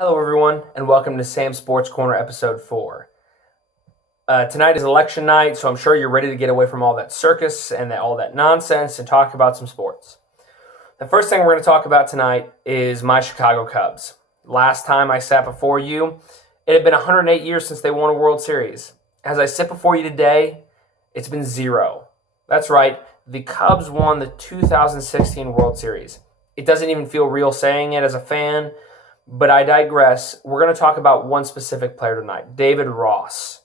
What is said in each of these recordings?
Hello, everyone, and welcome to Sam's Sports Corner episode 4. Tonight is election night, so I'm sure you're ready to get away from all that circus and all that nonsense and talk about some sports. The first thing we're going to talk about tonight is my Chicago Cubs. Last time I sat before you, it had been 108 years since they won a World Series. As I sit before you today, it's been 0. That's right, the Cubs won the 2016 World Series. It doesn't even feel real saying it as a fan, but I digress. We're going to talk about one specific player tonight, David Ross.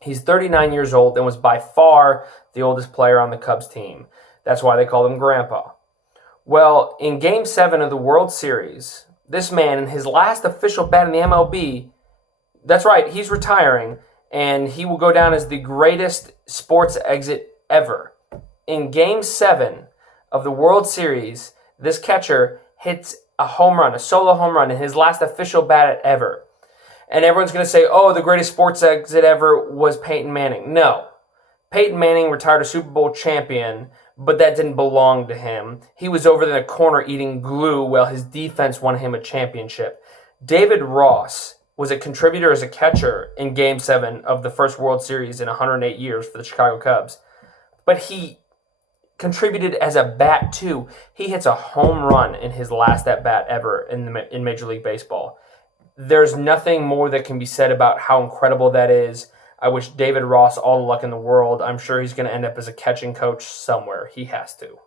He's 39 years old and was by far the oldest player on the Cubs team. That's why they call him Grandpa. Well, in Game 7 of the World Series, this man, in his last official bat in the MLB, that's right, he's retiring, and he will go down as the greatest sports exit ever. In Game 7 of the World Series, this catcher hits a home run, a solo home run in his last official bat ever. And everyone's going to say, oh, the greatest sports exit ever was Peyton Manning. No. Peyton Manning retired a Super Bowl champion, but that didn't belong to him. He was over in the corner eating glue while his defense won him a championship. David Ross was a contributor as a catcher in Game 7 of the first World Series in 108 years for the Chicago Cubs. But he contributed as a bat too. He hits a home run in his last at bat ever in Major League Baseball. There's nothing more that can be said about how incredible that is. I wish David Ross all the luck in the world. I'm sure he's going to end up as a catching coach somewhere. He has to.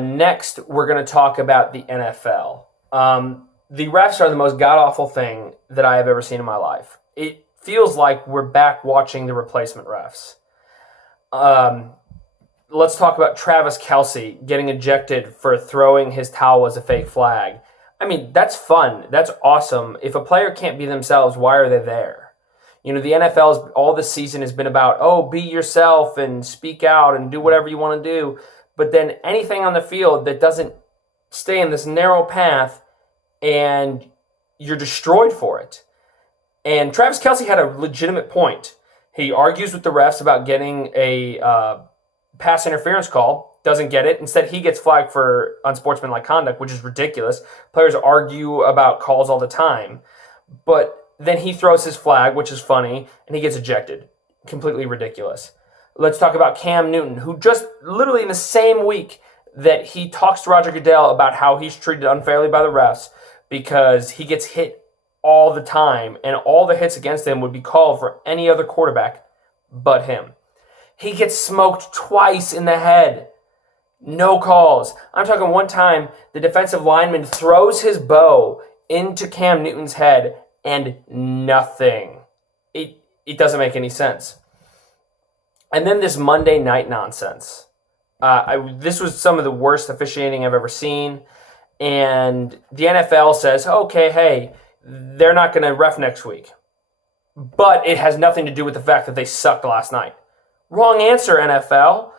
Next, we're going to talk about the NFL. The refs are the most god-awful thing that I have ever seen in my life. It feels like we're back watching the replacement refs. Let's talk about Travis Kelce getting ejected for throwing his towel as a fake flag. I mean, that's fun. That's awesome. If a player can't be themselves, why are they there? You know, the NFL's all this season has been about, oh, be yourself and speak out and do whatever you want to do. But then anything on the field that doesn't stay in this narrow path, and you're destroyed for it. And Travis Kelce had a legitimate point. He argues with the refs about getting a pass interference call, doesn't get it. Instead, he gets flagged for unsportsmanlike conduct, which is ridiculous. Players argue about calls all the time. But then he throws his flag, which is funny, and he gets ejected. Completely ridiculous. Let's talk about Cam Newton, who just literally in the same week that he talks to Roger Goodell about how he's treated unfairly by the refs because he gets hit all the time, and all the hits against him would be called for any other quarterback but him. He gets smoked twice in the head. No calls. I'm talking one time the defensive lineman throws his bow into Cam Newton's head and nothing. It doesn't make any sense. And then this Monday night nonsense. This was some of the worst officiating I've ever seen. And the NFL says, okay, hey, they're not going to ref next week. But it has nothing to do with the fact that they sucked last night. Wrong answer, NFL.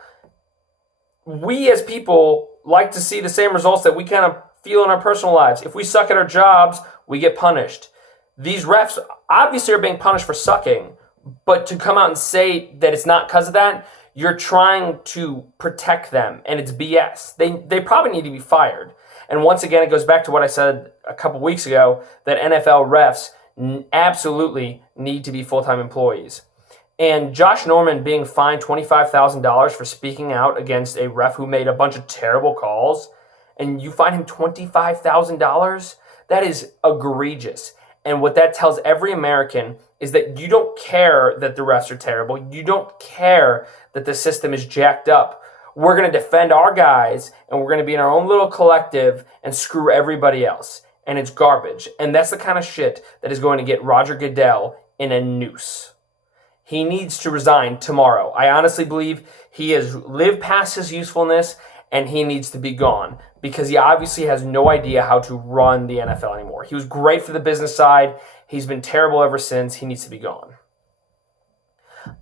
We as people like to see the same results that we kind of feel in our personal lives. If we suck at our jobs, we get punished. These refs obviously are being punished for sucking, but to come out and say that it's not because of that, you're trying to protect them, and it's BS. They probably need to be fired. And once again, it goes back to what I said a couple weeks ago, that NFL refs absolutely need to be full-time employees. And Josh Norman being fined $25,000 for speaking out against a ref who made a bunch of terrible calls, and you fine him $25,000, that is egregious. And what that tells every American is that you don't care that the refs are terrible. You don't care that the system is jacked up. We're going to defend our guys, and we're going to be in our own little collective and screw everybody else. And it's garbage. And that's the kind of shit that is going to get Roger Goodell in a noose. He needs to resign tomorrow. I honestly believe he has lived past his usefulness, and he needs to be gone because he obviously has no idea how to run the NFL anymore. He was great for the business side. He's been terrible ever since. He needs to be gone.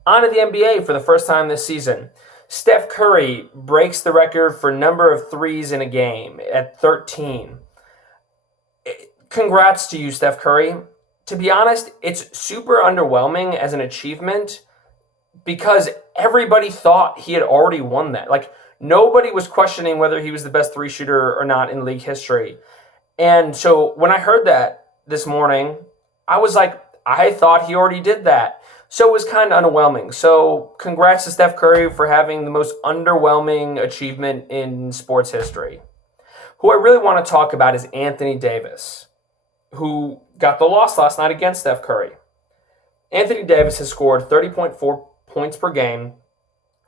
On to the NBA for the first time this season. Steph Curry breaks the record for number of threes in a game at 13. Congrats to you, Steph Curry. To be honest, it's super underwhelming as an achievement because everybody thought he had already won that. Like, nobody was questioning whether he was the best three-shooter or not in league history. And so when I heard that this morning, I was like, I thought he already did that. So it was kind of underwhelming. So congrats to Steph Curry for having the most underwhelming achievement in sports history. Who I really want to talk about is Anthony Davis, who got the loss last night against Steph Curry. Anthony Davis has scored 30.4 points per game,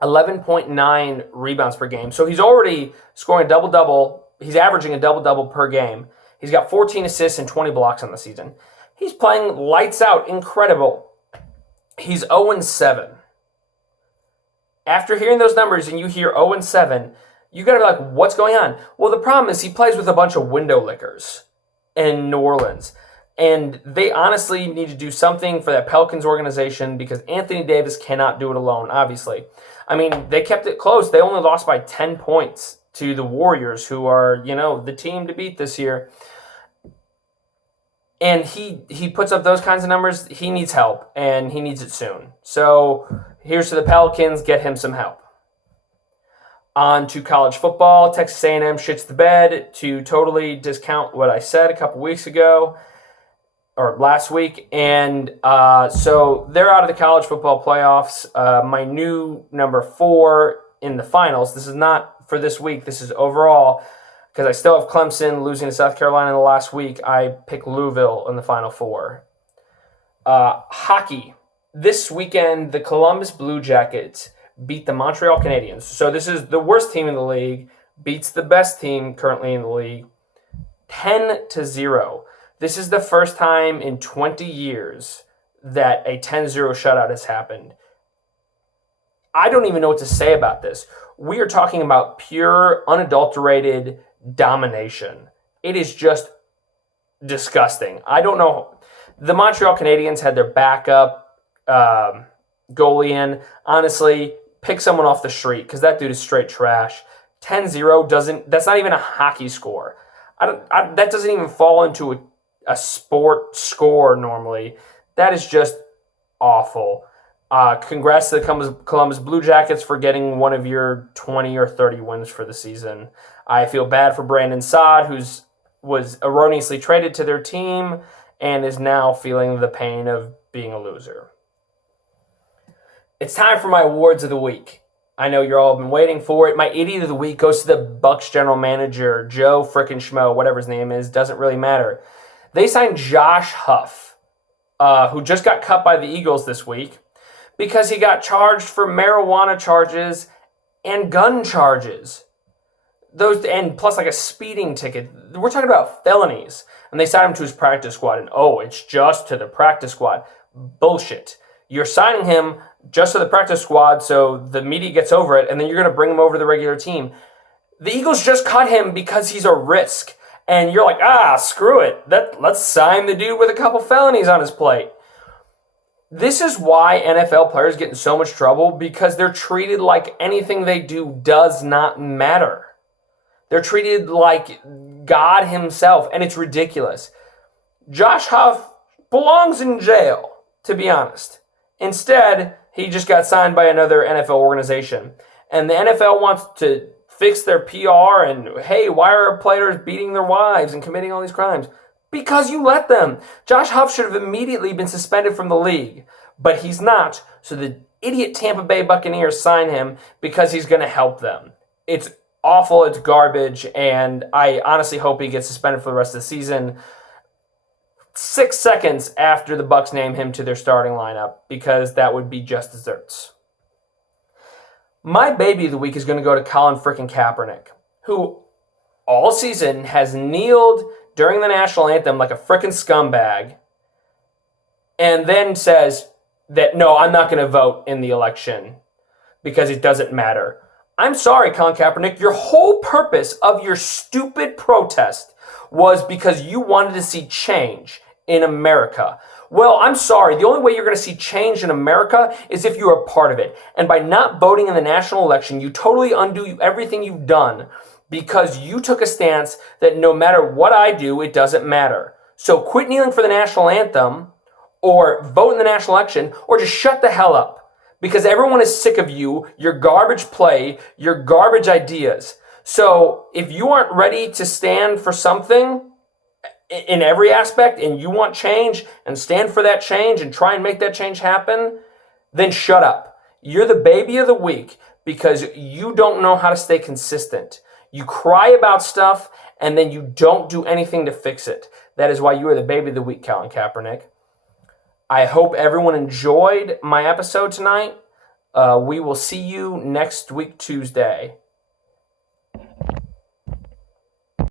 11.9 rebounds per game. So he's already scoring a double-double. He's averaging a double-double per game. He's got 14 assists and 20 blocks on the season. He's playing lights out, incredible. He's 0-7. After hearing those numbers and you hear 0-7, you got to be like, what's going on? Well, the problem is he plays with a bunch of window lickers in New Orleans. And they honestly need to do something for that Pelicans organization because Anthony Davis cannot do it alone, obviously. I mean, they kept it close. They only lost by 10 points to the Warriors, who are, the team to beat this year. And he puts up those kinds of numbers. He needs help, and he needs it soon. So here's to the Pelicans. Get him some help. On to college football. Texas A&M shits the bed to totally discount what I said a couple weeks ago. Or last week, and so they're out of the college football playoffs. My new number 4 in the finals. This is not for this week. This is overall because I still have Clemson losing to South Carolina in the last week. I pick Louisville in the Final Four. Hockey. This weekend, the Columbus Blue Jackets beat the Montreal Canadiens. So this is the worst team in the league, beats the best team currently in the league, 10-0. This is the first time in 20 years that a 10-0 shutout has happened. I don't even know what to say about this. We are talking about pure, unadulterated domination. It is just disgusting. I don't know. The Montreal Canadiens had their backup goalie in. Honestly, pick someone off the street because that dude is straight trash. 10-0 that's not even a hockey score. That doesn't even fall into a sport score normally. That is just awful. Congrats to the Columbus Blue Jackets for getting one of your 20 or 30 wins for the season. I feel bad for Brandon Saad, who was erroneously traded to their team and is now feeling the pain of being a loser. It's time for my awards of the week. I know you're all been waiting for it. My idiot of the week goes to the Bucks general manager, Joe frickin' Schmo, whatever his name is, doesn't really matter. They signed Josh Huff, who just got cut by the Eagles this week because he got charged for marijuana charges and gun charges. And plus like a speeding ticket. We're talking about felonies. And they signed him to his practice squad. And it's just to the practice squad. Bullshit. You're signing him just to the practice squad so the media gets over it, and then you're going to bring him over to the regular team. The Eagles just cut him because he's a risk. And you're like, screw it. Let's sign the dude with a couple felonies on his plate. This is why NFL players get in so much trouble, because they're treated like anything they do does not matter. They're treated like God himself, and it's ridiculous. Josh Huff belongs in jail, to be honest. Instead, he just got signed by another NFL organization. And the NFL wants to fix their PR and, hey, why are players beating their wives and committing all these crimes? Because you let them. Josh Huff should have immediately been suspended from the league, but he's not. So the idiot Tampa Bay Buccaneers sign him because he's going to help them. It's awful, it's garbage, and I honestly hope he gets suspended for the rest of the season 6 seconds after the Bucs name him to their starting lineup, because that would be just desserts. My baby of the week is going to go to Colin frickin' Kaepernick, who all season has kneeled during the national anthem like a frickin' scumbag, and then says that, no, I'm not going to vote in the election because it doesn't matter. I'm sorry, Colin Kaepernick, your whole purpose of your stupid protest was because you wanted to see change in America. Well, I'm sorry. The only way you're going to see change in America is if you're a part of it. And by not voting in the national election, you totally undo everything you've done because you took a stance that no matter what I do, it doesn't matter. So quit kneeling for the national anthem or vote in the national election or just shut the hell up because everyone is sick of you, your garbage play, your garbage ideas. So if you aren't ready to stand for something, in every aspect and you want change and stand for that change and try and make that change happen, then shut up. You're the baby of the week because you don't know how to stay consistent. You cry about stuff and then you don't do anything to fix it. That is why you are the baby of the week, Colin Kaepernick. I hope everyone enjoyed my episode tonight. We will see you next week, Tuesday.